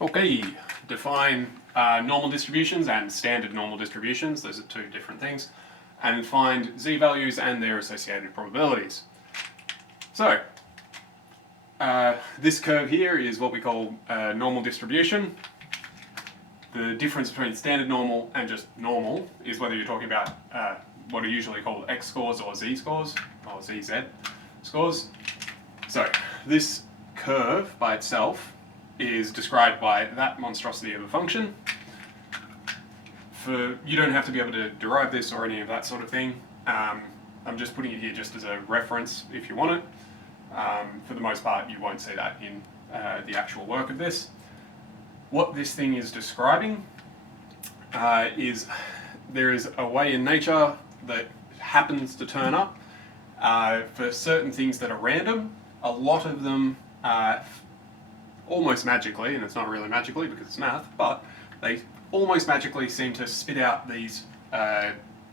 Okay, define normal distributions and standard normal distributions. Those are two different things. And find z-values and their associated probabilities. So, this curve here is what we call a normal distribution. The difference between standard normal and just normal is whether you're talking about what are usually called x-scores or z-scores, or z-z scores. So, this curve by itself is described by that monstrosity of a function. You don't have to be able to derive this or any of that sort of thing. I'm just putting it here just as a reference if you want it. For the most part, you won't see that in the actual work of this. What this thing is describing is there is a way in nature that happens to turn up for certain things that are random. A lot of them almost magically, and it's not really magically because it's math, but they almost magically seem to spit out these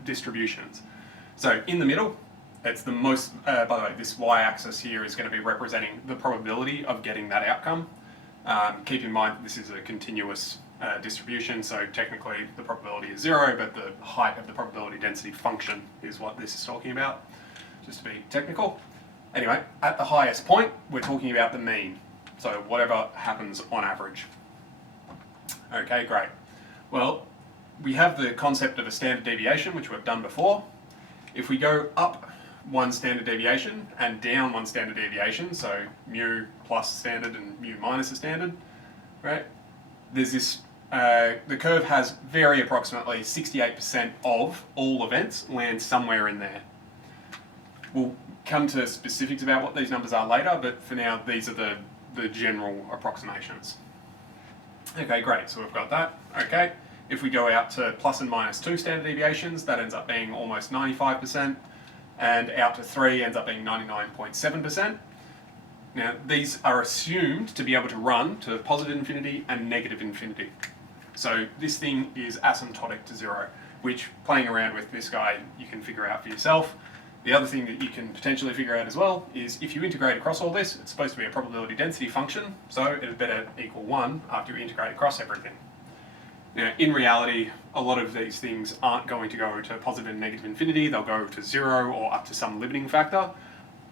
distributions. So in the middle, it's the most, by the way, this y-axis here is going to be representing the probability of getting that outcome. Keep in mind that this is a continuous distribution, so technically the probability is 0, but the height of the probability density function is what this is talking about, just to be technical. Anyway, at the highest point, we're talking about the mean, so whatever happens on average. Okay, great. Well, we have the concept of a standard deviation, which we've done before. If we go up one standard deviation and down one standard deviation, so mu plus standard and mu minus a standard, right? There's this, the curve has very approximately 68% of all events land somewhere in there. We'll come to specifics about what these numbers are later, but for now, these are the general approximations. Okay, great, so we've got that, okay. If we go out to plus and minus 2 standard deviations, that ends up being almost 95%, and out to 3 ends up being 99.7%. Now, these are assumed to be able to run to positive infinity and negative infinity. So this thing is asymptotic to 0, which, playing around with this guy, you can figure out for yourself. The other thing that you can potentially figure out as well is if you integrate across all this, it's supposed to be a probability density function, so it had better equal 1 after you integrate across everything. Now, in reality, a lot of these things aren't going to go to positive and negative infinity, they'll go to 0 or up to some limiting factor,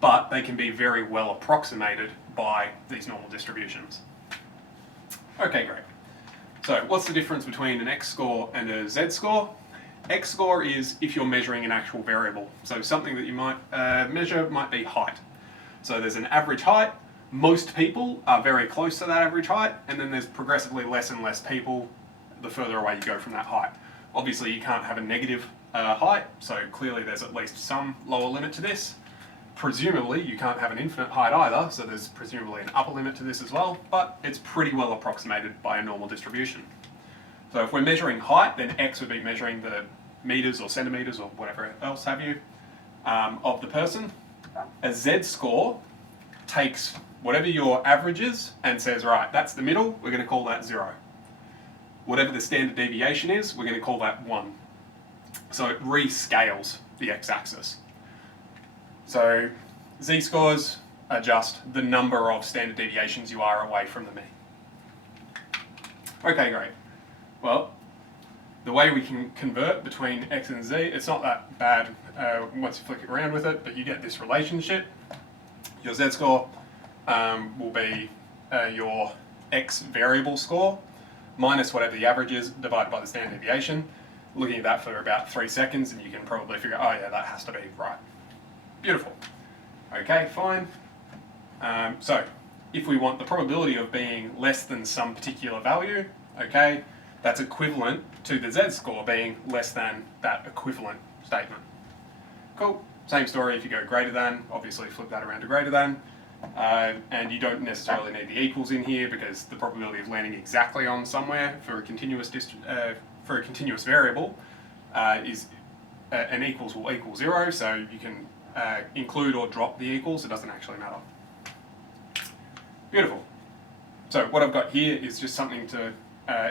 but they can be very well approximated by these normal distributions. Okay, great. So what's the difference between an x-score and a z-score? X-score is if you're measuring an actual variable. So something that you might measure might be height. So there's an average height, most people are very close to that average height, and then there's progressively less and less people the further away you go from that height. Obviously you can't have a negative height, so clearly there's at least some lower limit to this. Presumably you can't have an infinite height either, so there's presumably an upper limit to this as well, but it's pretty well approximated by a normal distribution. So if we're measuring height, then x would be measuring the meters or centimeters or whatever else have you of the person. A z-score takes whatever your average is and says, right, that's the middle, we're going to call that 0. Whatever the standard deviation is, we're going to call that 1. So it rescales the x-axis. So z-scores are just the number of standard deviations you are away from the mean. Okay, great. Well, the way we can convert between x and z, it's not that bad once you flick it around with it, but you get this relationship. Your z-score will be your x variable score minus whatever the average is divided by the standard deviation. Looking at that for about 3 seconds and you can probably figure, oh yeah, that has to be right. Beautiful. Okay, fine. So if we want the probability of being less than some particular value, okay, that's equivalent to the z-score being less than that equivalent statement. Cool. Same story if you go greater than, obviously flip that around to greater than. And you don't necessarily need the equals in here because the probability of landing exactly on somewhere for a continuous variable is an equals will equal 0, so you can include or drop the equals, it doesn't actually matter. Beautiful. So what I've got here is just something to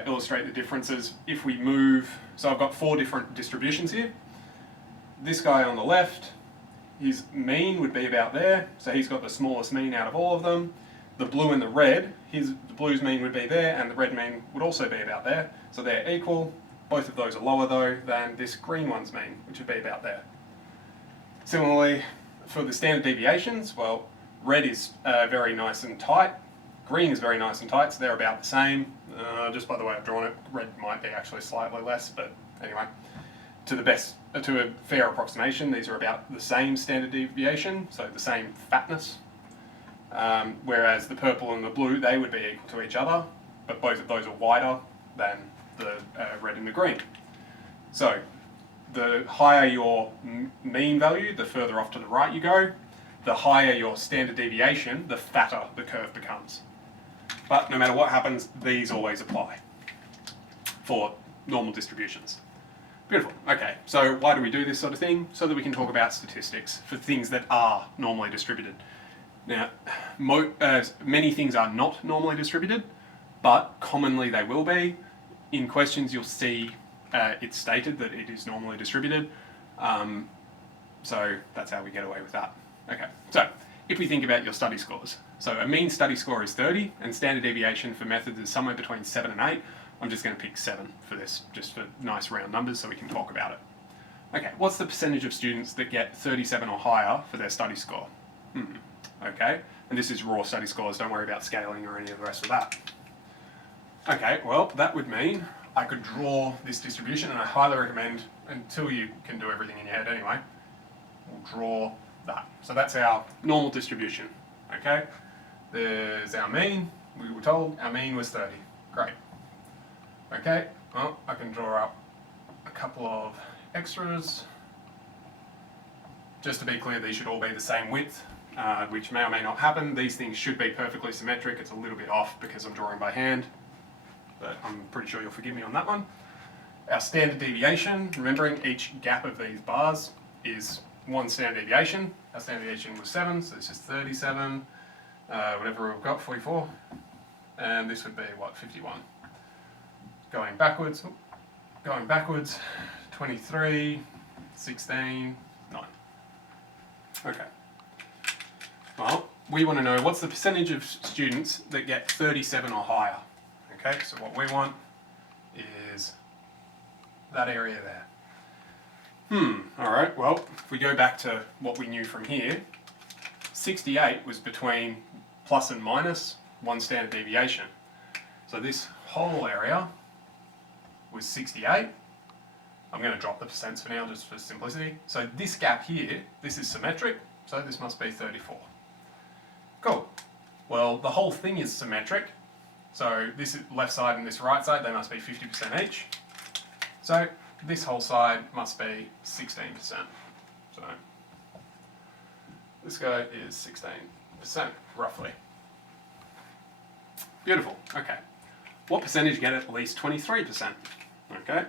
illustrate the differences. If we move, so I've got 4 different distributions here. This guy on the left, his mean would be about there, so he's got the smallest mean out of all of them. the blue and the red, the blue's mean would be there and the red mean would also be about there. So they're equal. Both of those are lower though than this green one's mean, which would be about there. Similarly, for the standard deviations, well, red is very nice and tight. Green is very nice and tight, so they're about the same. Just by the way I've drawn it, red might be actually slightly less, but anyway. To a fair approximation, these are about the same standard deviation, so the same fatness. Whereas the purple and the blue, they would be equal to each other, but both of those are wider than the red and the green. So the higher your mean value, the further off to the right you go. The higher your standard deviation, the fatter the curve becomes. But no matter what happens, these always apply for normal distributions. Beautiful. Okay, so why do we do this sort of thing? So that we can talk about statistics for things that are normally distributed. Now, many things are not normally distributed, but commonly they will be. In questions, you'll see it's stated that it is normally distributed. So that's how we get away with that. Okay, so if we think about your study scores. So a mean study score is 30, and standard deviation for methods is somewhere between 7 and 8. I'm just going to pick 7 for this, just for nice round numbers so we can talk about it. Okay, what's the percentage of students that get 37 or higher for their study score? Okay, and this is raw study scores, don't worry about scaling or any of the rest of that. Okay, well, that would mean I could draw this distribution, and I highly recommend, until you can do everything in your head anyway, we'll draw that. So that's our normal distribution, okay? There's our mean. We were told our mean was 30. Great. Okay, well, I can draw up a couple of extras. Just to be clear, these should all be the same width, which may or may not happen. These things should be perfectly symmetric. It's a little bit off because I'm drawing by hand, but I'm pretty sure you'll forgive me on that one. Our standard deviation, remembering each gap of these bars is one standard deviation. Our standard deviation was 7, so this is 37, whatever we've got, 44. And this would be, what, 51. Going backwards, 23, 16, 9. Okay. Well, we want to know what's the percentage of students that get 37 or higher. Okay, so what we want is that area there. Alright, well, if we go back to what we knew from here, 68 was between plus and minus 1 standard deviation. So this whole area was 68. I'm going to drop the percents for now just for simplicity. So this gap here, this is symmetric, so this must be 34. Cool. Well, the whole thing is symmetric, so this left side and this right side, they must be 50% each. So this whole side must be 16%. So this guy is 16%, roughly. Beautiful. Okay. What percentage get at least 23%? Okay.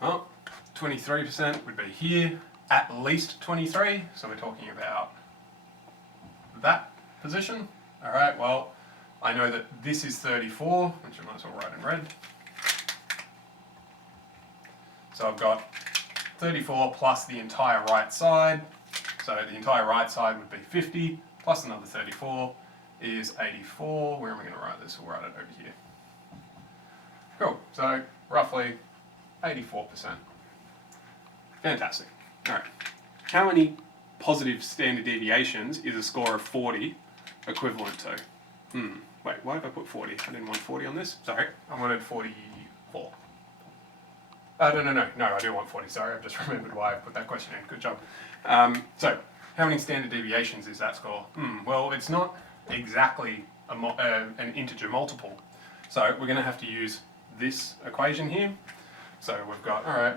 Well, 23% would be here, at least 23, so we're talking about that position. Alright, well, I know that this is 34, which I might as well write in red. So I've got 34 plus the entire right side, so the entire right side would be 50, plus another 34 is 84. Where am I going to write this? We'll write it over here. Cool, so roughly 84%. Fantastic. Alright, how many positive standard deviations is a score of 40 equivalent to? Wait, why have I put 40? I didn't want 40 on this. Sorry, I wanted 44. No, I do want 40, sorry, I've just remembered why I put that question in. Good job. So, how many standard deviations is that score? Well, it's not exactly an integer multiple. So, we're going to have to use this equation here. So, we've got, alright,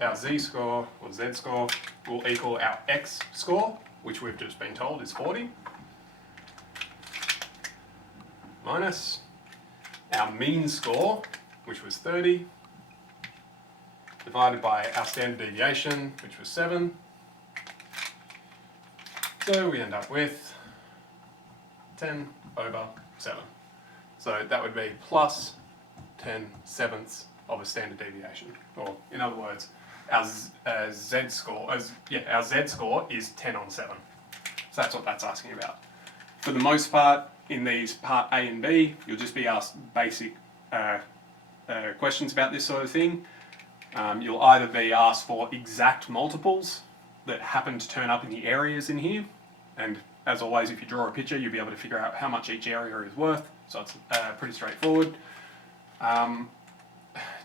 our z-score, or z-score, will equal our x-score, which we've just been told is 40, minus our mean score, which was 30, divided by our standard deviation, which was 7. So we end up with 10 over 7. So that would be plus 10 sevenths of a standard deviation. Or in other words, our z-score is 10 on 7. So that's what that's asking about. For the most part, in these part A and B, you'll just be asked basic questions about this sort of thing. You'll either be asked for exact multiples that happen to turn up in the areas in here, and as always, if you draw a picture, you'll be able to figure out how much each area is worth, so it's pretty straightforward.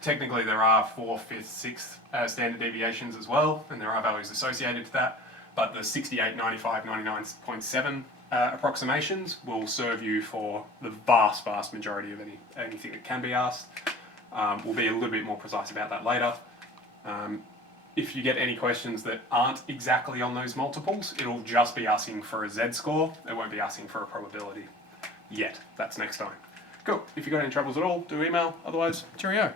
Technically, there are 4th, 5th, 6th standard deviations as well, and there are values associated to that, but the 68, 95, 99.7 approximations will serve you for the vast majority of anything that can be asked. We'll be a little bit more precise about that later. If you get any questions that aren't exactly on those multiples, it'll just be asking for a z-score. It won't be asking for a probability yet. That's next time. Cool. If you've got any troubles at all, do email. Otherwise, cheerio.